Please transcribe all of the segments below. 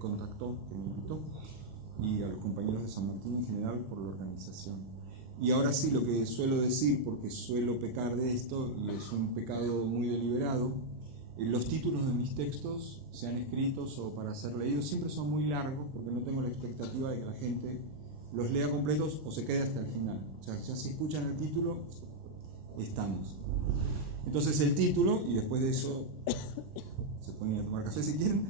contactó, que me invitó, y a los compañeros de San Martín en general por la organización. Y ahora sí, lo que suelo decir, porque suelo pecar de esto, y es un pecado muy deliberado, los títulos de mis textos, sean escritos o para ser leídos, siempre son muy largos, porque no tengo la expectativa de que la gente los lea completos o se quede hasta el final. O sea, ya si escuchan el título, estamos. Entonces el título, y después de eso se ponen a tomar café si quieren,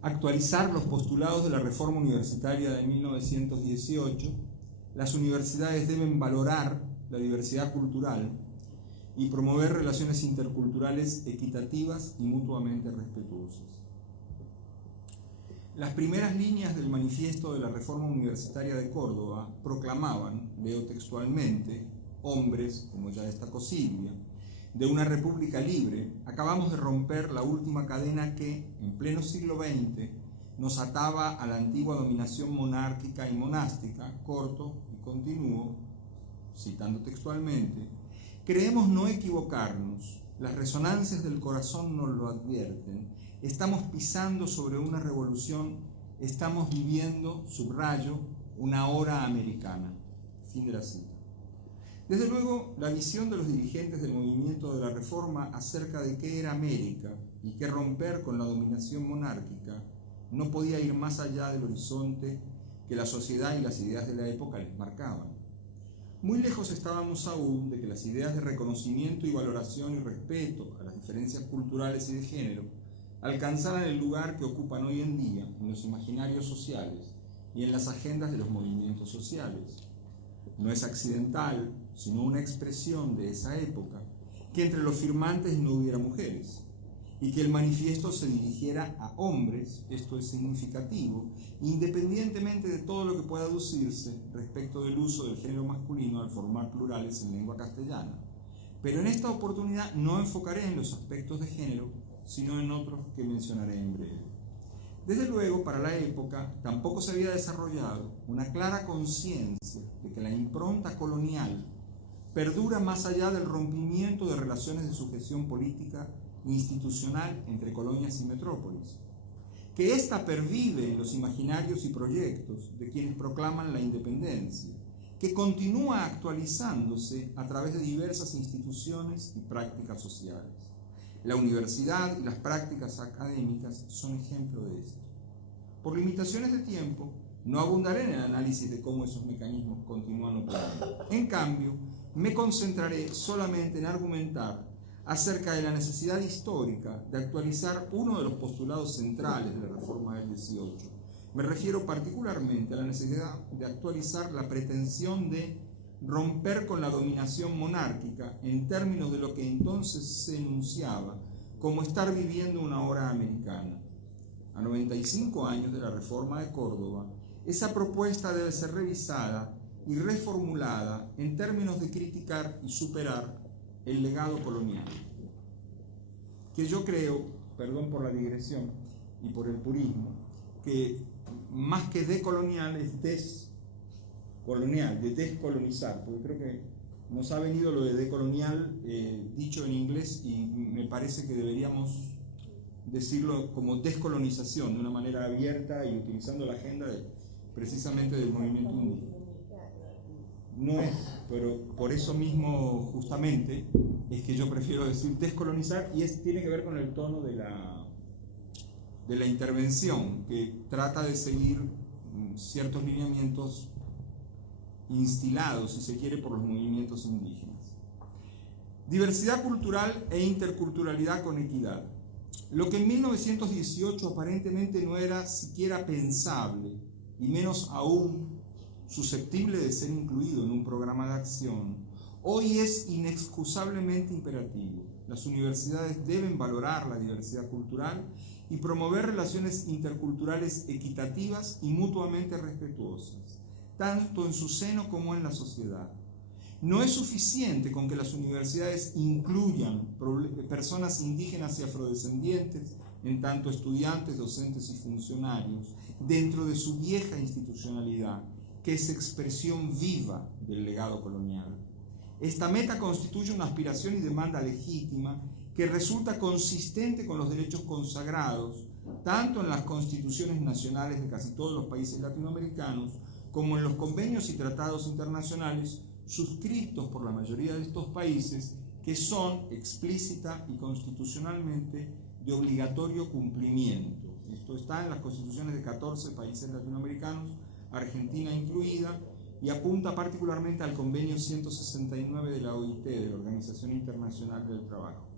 actualizar los postulados de la reforma universitaria de 1918. Las universidades deben valorar la diversidad cultural y promover relaciones interculturales equitativas y mutuamente respetuosas. Las primeras líneas del manifiesto de la Reforma Universitaria de Córdoba proclamaban, leo textualmente: hombres, como ya destacó Silvia, de una república libre, acabamos de romper la última cadena que, en pleno siglo XX, nos ataba a la antigua dominación monárquica y monástica. Corto y continúo, citando textualmente: creemos no equivocarnos, las resonancias del corazón nos lo advierten, estamos pisando sobre una revolución, estamos viviendo, subrayo, una hora americana. Fin de la cita. Desde luego, la visión de los dirigentes del movimiento de la Reforma acerca de qué era América y qué romper con la dominación monárquica no podía ir más allá del horizonte que la sociedad y las ideas de la época les marcaban. Muy lejos estábamos aún de que las ideas de reconocimiento y valoración y respeto a las diferencias culturales y de género alcanzaran el lugar que ocupan hoy en día en los imaginarios sociales y en las agendas de los movimientos sociales. No es accidental, sino una expresión de esa época, que entre los firmantes no hubiera mujeres, y que el manifiesto se dirigiera a hombres, esto es significativo, independientemente de todo lo que pueda aducirse respecto del uso del género masculino al formar plurales en lengua castellana. Pero en esta oportunidad no enfocaré en los aspectos de género, sino en otros que mencionaré en breve. Desde luego, para la época, tampoco se había desarrollado una clara conciencia de que la impronta colonial perdura más allá del rompimiento de relaciones de sujeción política e institucional entre colonias y metrópolis, que ésta pervive en los imaginarios y proyectos de quienes proclaman la independencia, que continúa actualizándose a través de diversas instituciones y prácticas sociales. La universidad y las prácticas académicas son ejemplo de esto. Por limitaciones de tiempo, no abundaré en el análisis de cómo esos mecanismos continúan operando. En cambio, me concentraré solamente en argumentar acerca de la necesidad histórica de actualizar uno de los postulados centrales de la Reforma del 18. Me refiero particularmente a la necesidad de actualizar la pretensión de romper con la dominación monárquica en términos de lo que entonces se enunciaba como estar viviendo una hora americana. A 95 años de la Reforma de Córdoba, esa propuesta debe ser revisada y reformulada en términos de criticar y superar el legado colonial, que yo creo, perdón por la digresión y por el purismo, que más que decolonial es descolonial, de descolonizar, porque creo que nos ha venido lo de decolonial dicho en inglés y me parece que deberíamos decirlo como descolonización, de una manera abierta y utilizando la agenda precisamente del movimiento indígena. No es, pero por eso mismo justamente es que yo prefiero decir descolonizar, y tiene que ver con el tono de la intervención, que trata de seguir ciertos lineamientos instilados, si se quiere, por los movimientos indígenas. Diversidad cultural e interculturalidad con equidad. Lo que en 1918 aparentemente no era siquiera pensable, y menos aún susceptible de ser incluido en un programa de acción, hoy es inexcusablemente imperativo. Las universidades deben valorar la diversidad cultural y promover relaciones interculturales equitativas y mutuamente respetuosas, tanto en su seno como en la sociedad. No es suficiente con que las universidades incluyan personas indígenas y afrodescendientes, en tanto estudiantes, docentes y funcionarios, dentro de su vieja institucionalidad, que es expresión viva del legado colonial. Esta meta constituye una aspiración y demanda legítima que resulta consistente con los derechos consagrados tanto en las constituciones nacionales de casi todos los países latinoamericanos como en los convenios y tratados internacionales suscritos por la mayoría de estos países, que son explícita y constitucionalmente de obligatorio cumplimiento. Esto está en las constituciones de 14 países latinoamericanos, Argentina incluida, y apunta particularmente al convenio 169 de la OIT, de la Organización Internacional del Trabajo.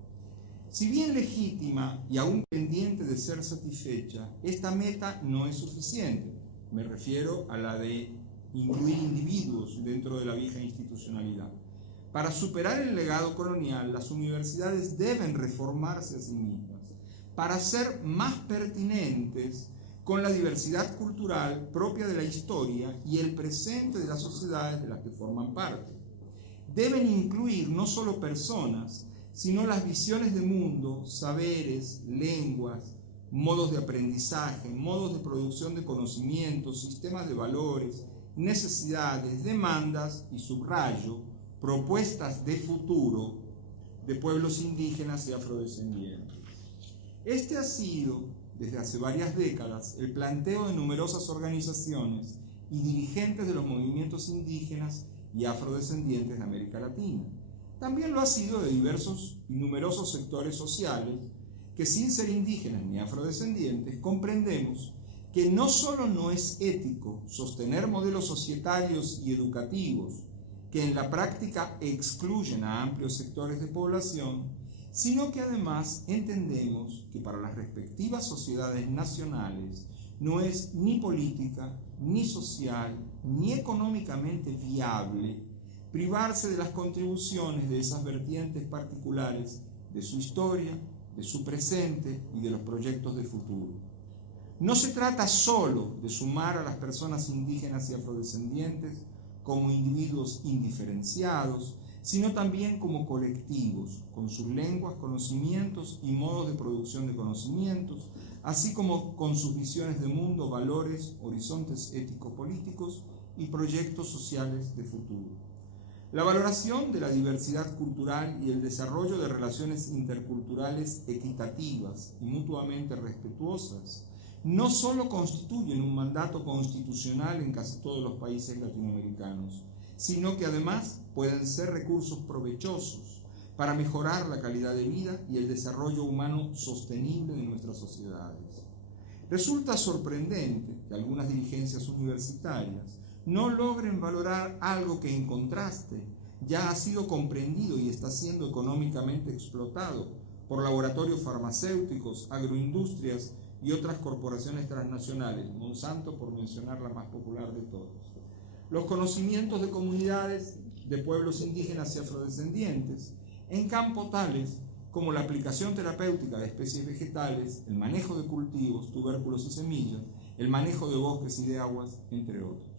Si bien legítima y aún pendiente de ser satisfecha, esta meta no es suficiente. Me refiero a la de incluir individuos dentro de la vieja institucionalidad. Para superar el legado colonial, las universidades deben reformarse a sí mismas para ser más pertinentes con la diversidad cultural propia de la historia y el presente de las sociedades de las que forman parte. Deben incluir no solo personas, sino las visiones de mundo, saberes, lenguas, modos de aprendizaje, modos de producción de conocimientos, sistemas de valores, necesidades, demandas y, subrayo, propuestas de futuro de pueblos indígenas y afrodescendientes. Este ha sido, desde hace varias décadas, el planteo de numerosas organizaciones y dirigentes de los movimientos indígenas y afrodescendientes de América Latina. También lo ha sido de diversos y numerosos sectores sociales que, sin ser indígenas ni afrodescendientes, comprendemos que no solo no es ético sostener modelos societarios y educativos que en la práctica excluyen a amplios sectores de población, sino que además entendemos que para las respectivas sociedades nacionales no es ni política, ni social, ni económicamente viable privarse de las contribuciones de esas vertientes particulares de su historia, de su presente y de los proyectos de futuro. No se trata solo de sumar a las personas indígenas y afrodescendientes como individuos indiferenciados, sino también como colectivos, con sus lenguas, conocimientos y modos de producción de conocimientos, así como con sus visiones de mundo, valores, horizontes ético-políticos y proyectos sociales de futuro. La valoración de la diversidad cultural y el desarrollo de relaciones interculturales equitativas y mutuamente respetuosas no solo constituyen un mandato constitucional en casi todos los países latinoamericanos, sino que además pueden ser recursos provechosos para mejorar la calidad de vida y el desarrollo humano sostenible de nuestras sociedades. Resulta sorprendente que algunas dirigencias universitarias no logren valorar algo que, en contraste, ya ha sido comprendido y está siendo económicamente explotado por laboratorios farmacéuticos, agroindustrias y otras corporaciones transnacionales, Monsanto por mencionar la más popular de todos. Los conocimientos de comunidades de pueblos indígenas y afrodescendientes en campos tales como la aplicación terapéutica de especies vegetales, el manejo de cultivos, tubérculos y semillas, el manejo de bosques y de aguas, entre otros.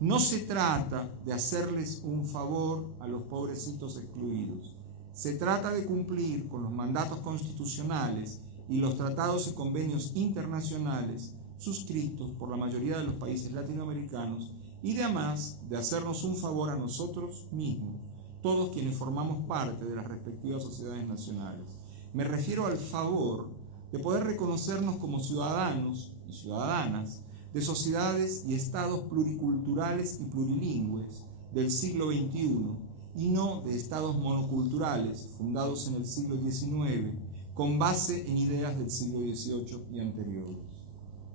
No se trata de hacerles un favor a los pobrecitos excluidos. Se trata de cumplir con los mandatos constitucionales y los tratados y convenios internacionales suscritos por la mayoría de los países latinoamericanos y además de hacernos un favor a nosotros mismos, todos quienes formamos parte de las respectivas sociedades nacionales. Me refiero al favor de poder reconocernos como ciudadanos y ciudadanas de sociedades y estados pluriculturales y plurilingües del siglo XXI y no de estados monoculturales fundados en el siglo XIX con base en ideas del siglo XVIII y anteriores.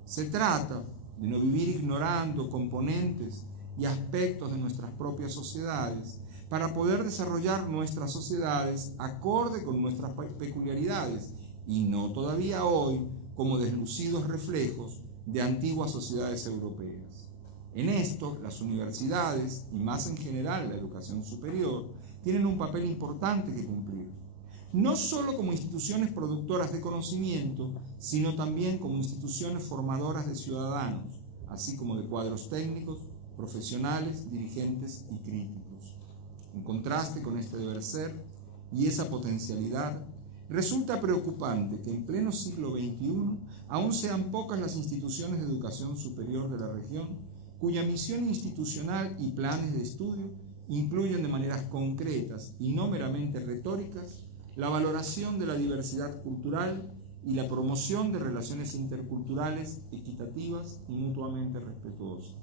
Se trata de no vivir ignorando componentes y aspectos de nuestras propias sociedades para poder desarrollar nuestras sociedades acorde con nuestras peculiaridades y no todavía hoy como deslucidos reflejos de antiguas sociedades europeas. En esto, las universidades, y más en general la educación superior, tienen un papel importante que cumplir, no solo como instituciones productoras de conocimiento, sino también como instituciones formadoras de ciudadanos, así como de cuadros técnicos, profesionales, dirigentes y críticos. En contraste con este deber ser y esa potencialidad, resulta preocupante que en pleno siglo XXI aún sean pocas las instituciones de educación superior de la región cuya misión institucional y planes de estudio incluyen de maneras concretas y no meramente retóricas la valoración de la diversidad cultural y la promoción de relaciones interculturales equitativas y mutuamente respetuosas.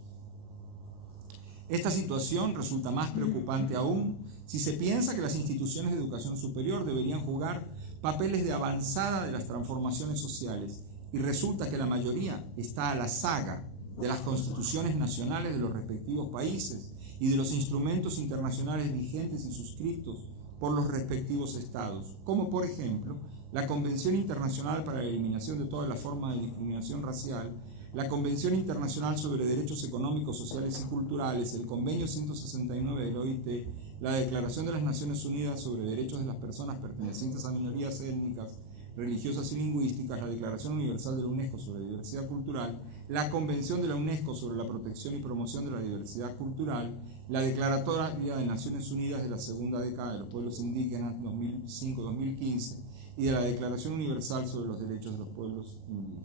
Esta situación resulta más preocupante aún si se piensa que las instituciones de educación superior deberían jugar papeles de avanzada de las transformaciones sociales y resulta que la mayoría está a la saga de las constituciones nacionales de los respectivos países y de los instrumentos internacionales vigentes y suscritos por los respectivos estados, como por ejemplo la Convención Internacional para la Eliminación de todas las formas de discriminación racial, la Convención Internacional sobre Derechos Económicos, Sociales y Culturales, el Convenio 169 del OIT, la Declaración de las Naciones Unidas sobre Derechos de las Personas pertenecientes a minorías étnicas, religiosas y lingüísticas, la Declaración Universal de la UNESCO sobre Diversidad Cultural, la Convención de la UNESCO sobre la Protección y Promoción de la Diversidad Cultural, la Declaratoria de Naciones Unidas de la Segunda Década de los Pueblos Indígenas 2005-2015 y de la Declaración Universal sobre los Derechos de los Pueblos Indígenas.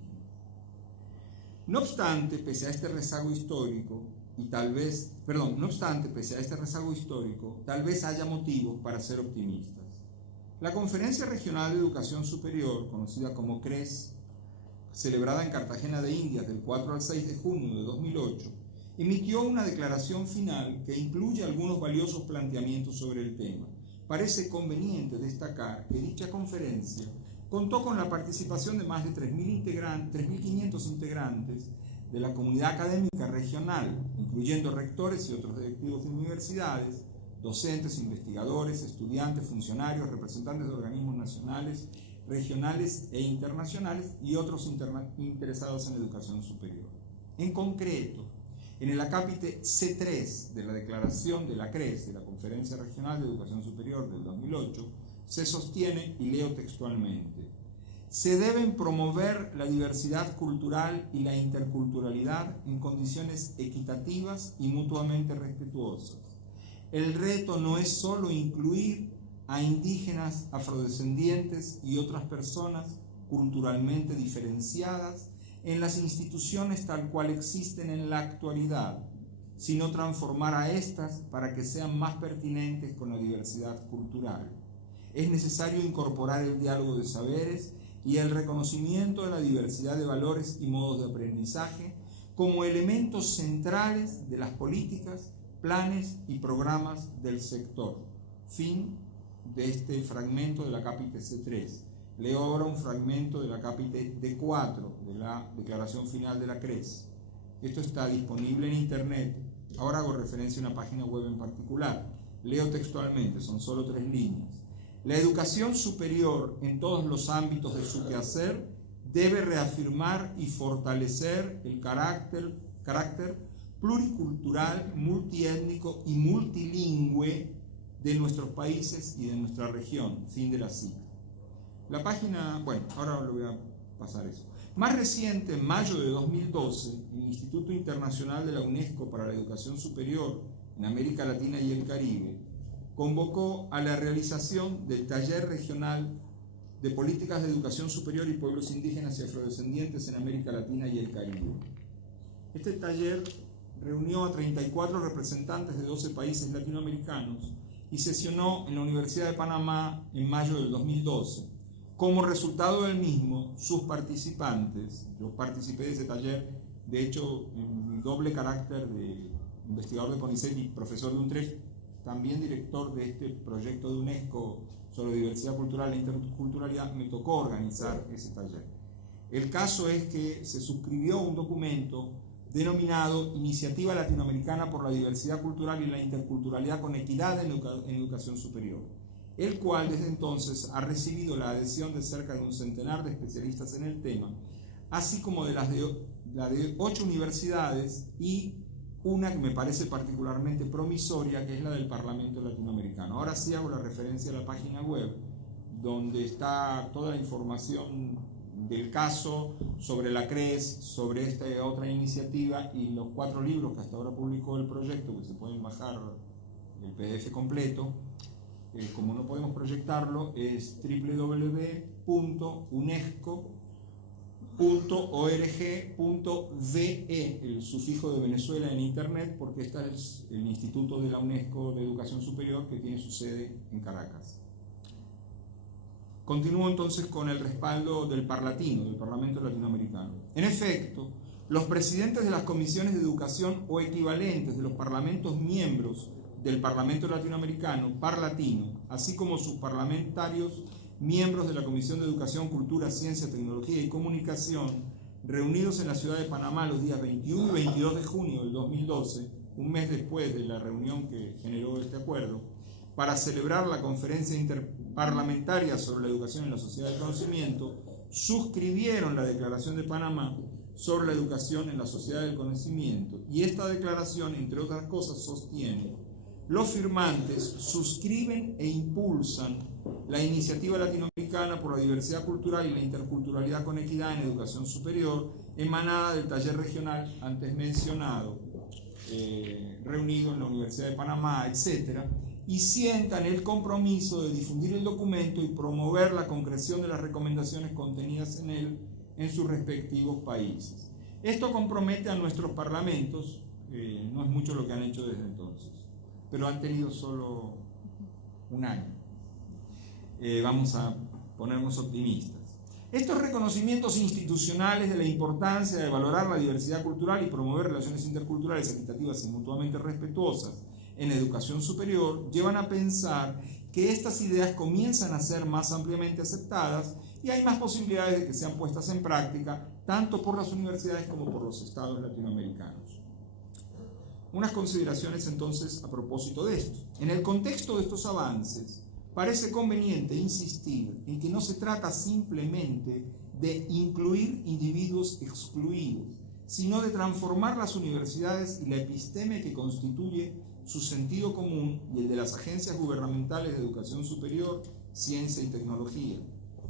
No obstante, pese a este rezago histórico, tal vez haya motivos para ser optimistas. La Conferencia Regional de Educación Superior, conocida como CRES, celebrada en Cartagena de Indias del 4 al 6 de junio de 2008, emitió una declaración final que incluye algunos valiosos planteamientos sobre el tema. Parece conveniente destacar que dicha conferencia contó con la participación de más de 3.500 integrantes de la comunidad académica regional, incluyendo rectores y otros directivos de universidades, docentes, investigadores, estudiantes, funcionarios, representantes de organismos nacionales, regionales e internacionales y otros interesados en educación superior. En concreto, en el acápite C3 de la declaración de la CRES, de la Conferencia Regional de Educación Superior del 2008, se sostiene, y leo textualmente: se deben promover la diversidad cultural y la interculturalidad en condiciones equitativas y mutuamente respetuosas. El reto no es solo incluir a indígenas, afrodescendientes y otras personas culturalmente diferenciadas en las instituciones tal cual existen en la actualidad, sino transformar a estas para que sean más pertinentes con la diversidad cultural. Es necesario incorporar el diálogo de saberes y el reconocimiento de la diversidad de valores y modos de aprendizaje como elementos centrales de las políticas, planes y programas del sector. Fin de este fragmento del acápite C3. Leo ahora un fragmento del acápite D4 de la declaración final de la CRES. Esto está disponible en internet. Ahora hago referencia a una página web en particular. Leo textualmente, son solo 3 líneas. La educación superior en todos los ámbitos de su quehacer debe reafirmar y fortalecer el carácter pluricultural, multiétnico y multilingüe de nuestros países y de nuestra región. Fin de la cita. La página, bueno, ahora lo voy a pasar eso. Más reciente, en mayo de 2012, el Instituto Internacional de la UNESCO para la Educación Superior en América Latina y el Caribe convocó a la realización del Taller Regional de Políticas de Educación Superior y Pueblos Indígenas y Afrodescendientes en América Latina y el Caribe. Este taller reunió a 34 representantes de 12 países latinoamericanos y sesionó en la Universidad de Panamá en mayo del 2012. Como resultado del mismo, sus participantes, yo participé de ese taller, de hecho, en mi doble carácter de investigador de CONICET y profesor de UNTREF, también director de este proyecto de UNESCO sobre diversidad cultural e interculturalidad, me tocó organizar ese taller. El caso es que se suscribió un documento denominado Iniciativa Latinoamericana por la Diversidad Cultural y la Interculturalidad con Equidad en Educación Superior, el cual desde entonces ha recibido la adhesión de cerca de un centenar de especialistas en el tema, así como de la de 8 universidades y una que me parece particularmente promisoria, que es la del Parlamento Latinoamericano. Ahora sí hago la referencia a la página web, donde está toda la información del caso, sobre la CRES, sobre esta otra iniciativa y los 4 libros que hasta ahora publicó el proyecto, que se pueden bajar el PDF completo. Como no podemos proyectarlo, es www.unesco.org.ve, el sufijo de Venezuela en internet, porque este es el Instituto de la UNESCO de Educación Superior que tiene su sede en Caracas. Continúo entonces con el respaldo del Parlatino, del Parlamento Latinoamericano. En efecto, los presidentes de las comisiones de educación o equivalentes de los parlamentos miembros del Parlamento Latinoamericano, Parlatino, así como sus parlamentarios miembros de la Comisión de Educación, Cultura, Ciencia, Tecnología y Comunicación, reunidos en la ciudad de Panamá los días 21 y 22 de junio del 2012, un mes después de la reunión que generó este acuerdo, para celebrar la conferencia interparlamentaria sobre la educación en la sociedad del conocimiento, suscribieron la Declaración de Panamá sobre la educación en la sociedad del conocimiento. Y esta declaración, entre otras cosas, sostiene: los firmantes suscriben e impulsan la iniciativa latinoamericana por la diversidad cultural y la interculturalidad con equidad en educación superior, emanada del taller regional antes mencionado, reunido en la Universidad de Panamá, etc., y sientan el compromiso de difundir el documento y promover la concreción de las recomendaciones contenidas en él en sus respectivos países. Esto compromete a nuestros parlamentos, no es mucho lo que han hecho desde entonces, pero han tenido solo un año. Vamos a ponernos optimistas. Estos reconocimientos institucionales de la importancia de valorar la diversidad cultural y promover relaciones interculturales equitativas y mutuamente respetuosas en educación superior llevan a pensar que estas ideas comienzan a ser más ampliamente aceptadas y hay más posibilidades de que sean puestas en práctica tanto por las universidades como por los estados latinoamericanos. Unas consideraciones entonces a propósito de esto. En el contexto de estos avances, parece conveniente insistir en que no se trata simplemente de incluir individuos excluidos, sino de transformar las universidades y la episteme que constituye su sentido común y el de las agencias gubernamentales de educación superior, ciencia y tecnología.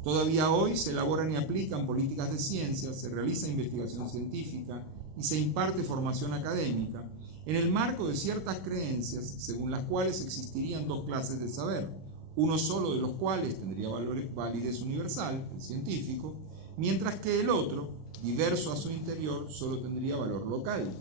Todavía hoy se elaboran y aplican políticas de ciencia, se realiza investigación científica y se imparte formación académica en el marco de ciertas creencias según las cuales existirían dos clases de saber, uno solo de los cuales tendría validez universal, el científico, mientras que el otro, diverso a su interior, solo tendría valor local.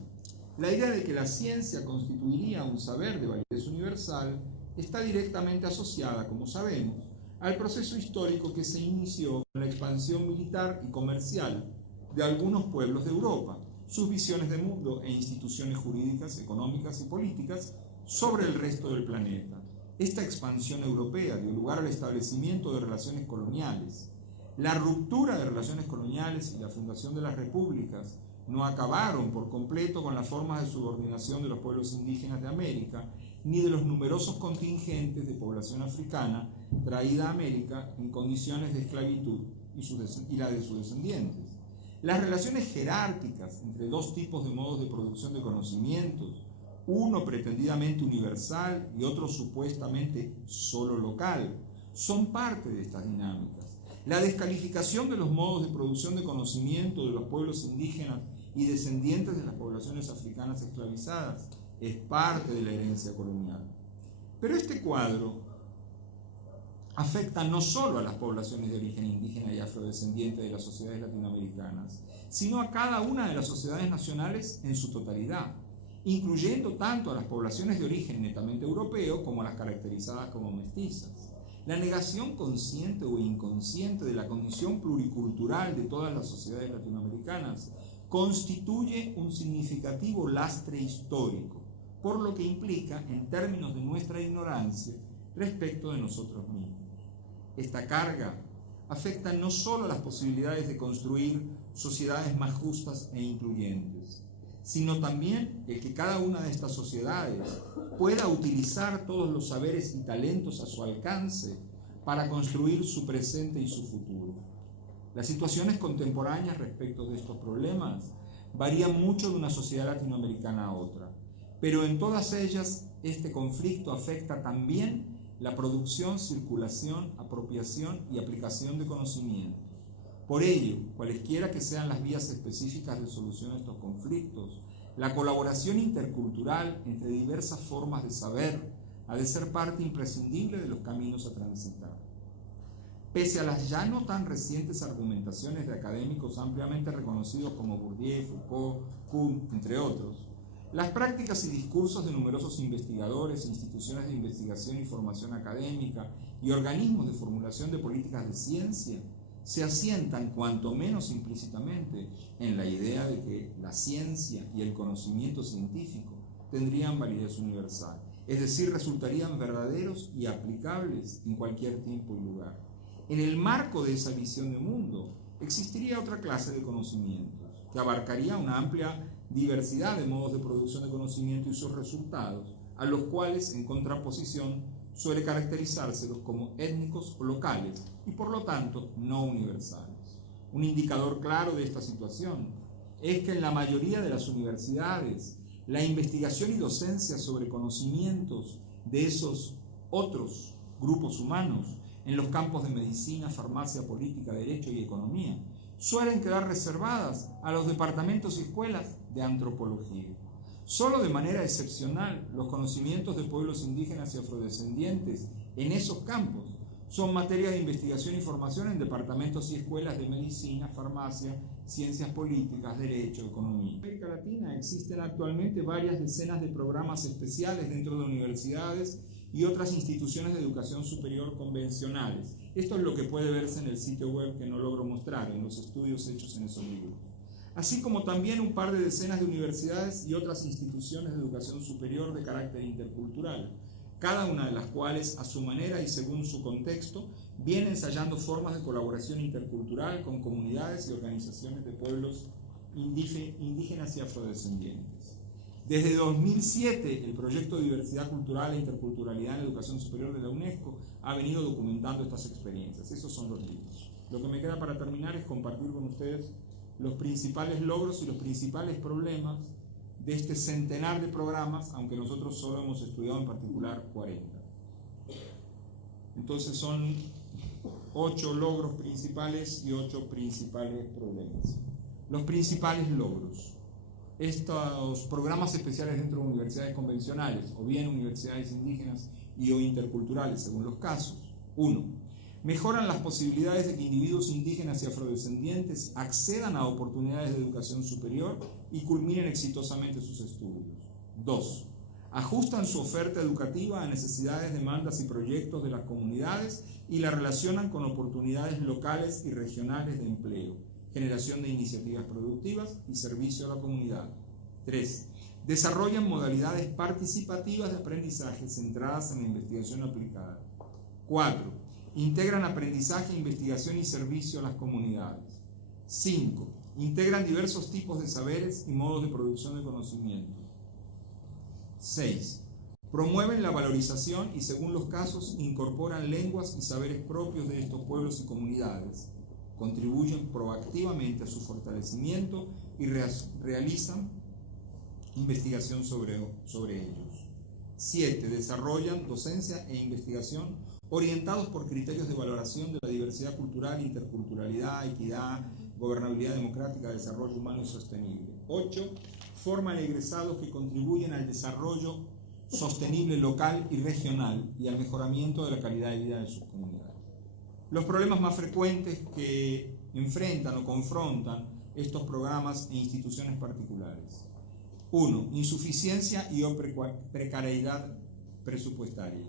La idea de que la ciencia constituiría un saber de validez universal está directamente asociada, como sabemos, al proceso histórico que se inició con la expansión militar y comercial de algunos pueblos de Europa, sus visiones de mundo e instituciones jurídicas, económicas y políticas sobre el resto del planeta. Esta expansión europea dio lugar al establecimiento de relaciones coloniales. La ruptura de relaciones coloniales y la fundación de las repúblicas no acabaron por completo con las formas de subordinación de los pueblos indígenas de América, ni de los numerosos contingentes de población africana traída a América en condiciones de esclavitud y la de sus descendientes. Las relaciones jerárquicas entre dos tipos de modos de producción de conocimientos, uno pretendidamente universal y otro supuestamente solo local, son parte de estas dinámicas. La descalificación de los modos de producción de conocimiento de los pueblos indígenas y descendientes de las poblaciones africanas esclavizadas es parte de la herencia colonial. Pero este cuadro afecta no solo a las poblaciones de origen indígena y afrodescendiente de las sociedades latinoamericanas, sino a cada una de las sociedades nacionales en su totalidad, incluyendo tanto a las poblaciones de origen netamente europeo como a las caracterizadas como mestizas. La negación consciente o inconsciente de la condición pluricultural de todas las sociedades latinoamericanas constituye un significativo lastre histórico, por lo que implica en términos de nuestra ignorancia respecto de nosotros mismos. Esta carga afecta no solo a las posibilidades de construir sociedades más justas e incluyentes, sino también el que cada una de estas sociedades pueda utilizar todos los saberes y talentos a su alcance para construir su presente y su futuro. Las situaciones contemporáneas respecto de estos problemas varían mucho de una sociedad latinoamericana a otra, pero en todas ellas este conflicto afecta también la producción, circulación, apropiación y aplicación de conocimiento. Por ello, cualesquiera que sean las vías específicas de solución a estos conflictos, la colaboración intercultural entre diversas formas de saber ha de ser parte imprescindible de los caminos a transitar. Pese a las ya no tan recientes argumentaciones de académicos ampliamente reconocidos como Bourdieu, Foucault, Kuhn, entre otros, las prácticas y discursos de numerosos investigadores, instituciones de investigación y formación académica y organismos de formulación de políticas de ciencia se asientan cuanto menos implícitamente en la idea de que la ciencia y el conocimiento científico tendrían validez universal, es decir, resultarían verdaderos y aplicables en cualquier tiempo y lugar. En el marco de esa visión de mundo existiría otra clase de conocimientos que abarcaría una amplia diversidad de modos de producción de conocimiento y sus resultados, a los cuales, en contraposición, suele caracterizárselos como étnicos o locales y, por lo tanto, no universales. Un indicador claro de esta situación es que en la mayoría de las universidades, la investigación y docencia sobre conocimientos de esos otros grupos humanos en los campos de medicina, farmacia, política, derecho y economía suelen quedar reservadas a los departamentos y escuelas de antropología. Solo de manera excepcional, los conocimientos de pueblos indígenas y afrodescendientes en esos campos son materia de investigación y formación en departamentos y escuelas de medicina, farmacia, ciencias políticas, derecho, economía. En América Latina existen actualmente varias decenas de programas especiales dentro de universidades y otras instituciones de educación superior convencionales. Esto es lo que puede verse en el sitio web que no logro mostrar, en los estudios hechos en esos libros. Así como también un par de decenas de universidades y otras instituciones de educación superior de carácter intercultural, cada una de las cuales, a su manera y según su contexto, viene ensayando formas de colaboración intercultural con comunidades y organizaciones de pueblos indígenas y afrodescendientes. Desde 2007, el proyecto Diversidad Cultural e Interculturalidad en Educación Superior de la UNESCO ha venido documentando estas experiencias. Esos son los libros. Lo que me queda para terminar es compartir con ustedes los principales logros y los principales problemas de este centenar de programas, aunque nosotros solo hemos estudiado en particular 40. Entonces son 8 logros principales y 8 principales problemas. Los principales logros. Estos programas especiales dentro de universidades convencionales, o bien universidades indígenas y o interculturales, según los casos. 1. Mejoran las posibilidades de que individuos indígenas y afrodescendientes accedan a oportunidades de educación superior y culminen exitosamente sus estudios. 2. Ajustan su oferta educativa a necesidades, demandas y proyectos de las comunidades y la relacionan con oportunidades locales y regionales de empleo, generación de iniciativas productivas y servicio a la comunidad. 3. Desarrollan modalidades participativas de aprendizaje centradas en la investigación aplicada. 4. Integran aprendizaje, investigación y servicio a las comunidades. 5. Integran diversos tipos de saberes y modos de producción de conocimiento. 6. Promueven la valorización y, según los casos, incorporan lenguas y saberes propios de estos pueblos y comunidades. Contribuyen proactivamente a su fortalecimiento y realizan investigación sobre ellos. 7. Desarrollan docencia e investigación orientados por criterios de valoración de la diversidad cultural, interculturalidad, equidad, gobernabilidad democrática, desarrollo humano y sostenible. 8. Forman egresados que contribuyen al desarrollo sostenible local y regional y al mejoramiento de la calidad de vida de sus comunidades. Los problemas más frecuentes que enfrentan o confrontan estos programas e instituciones particulares. 1. Insuficiencia y o precariedad presupuestaria.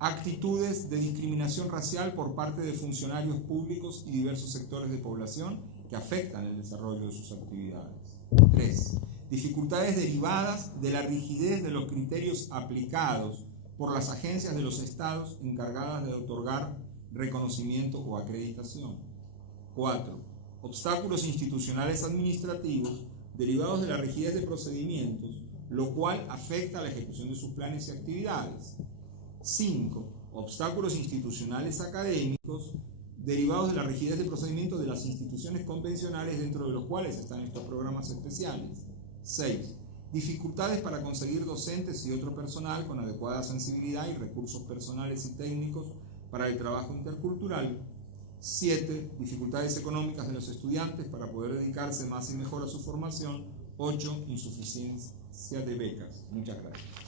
Actitudes de discriminación racial por parte de funcionarios públicos y diversos sectores de población que afectan el desarrollo de sus actividades. 3. Dificultades derivadas de la rigidez de los criterios aplicados por las agencias de los estados encargadas de otorgar reconocimiento o acreditación. 4. Obstáculos institucionales administrativos derivados de la rigidez de procedimientos, lo cual afecta a la ejecución de sus planes y actividades. 5. Obstáculos institucionales académicos derivados de la rigidez de procedimientos de las instituciones convencionales dentro de los cuales están estos programas especiales. 6. Dificultades para conseguir docentes y otro personal con adecuada sensibilidad y recursos personales y técnicos para el trabajo intercultural. 7. Dificultades económicas de los estudiantes para poder dedicarse más y mejor a su formación. 8. Insuficiencia de becas. Muchas gracias.